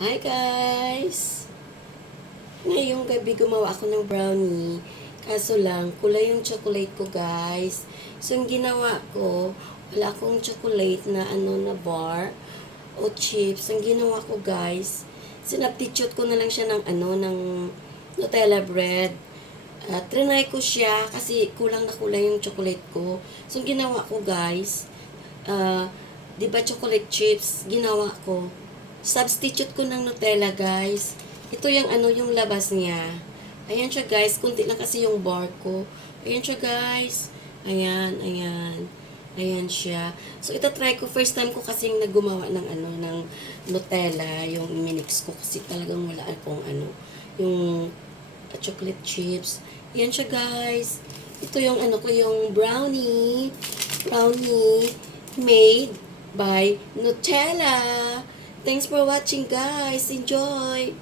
Hi guys! Ngayong gabi gumawa ako ng brownie. Kaso lang, kulay yung chocolate ko guys. So yung ginawa ko, wala akong chocolate na na bar o chips. Ang ginawa ko guys, sinabtitute ko na lang siya ng Nutella bread. Trinay ko siya kasi kulang na kulay yung chocolate ko. So yung ginawa ko guys, di ba chocolate chips, ginawa ko. Substitute ko ng Nutella, guys. Ito yung yung labas niya. Ayan siya, guys. Kunti lang kasi yung bar ko. Ayan siya, guys. Ayan, ayan. Ayan siya. So, ito try ko. First time ko kasing naggumawa ng Nutella. Yung minix ko kasi talagang wala akong yung chocolate chips. Ayan siya, guys. Ito yung yung brownie. Brownie made by Nutella. Thanks for watching guys. Enjoy!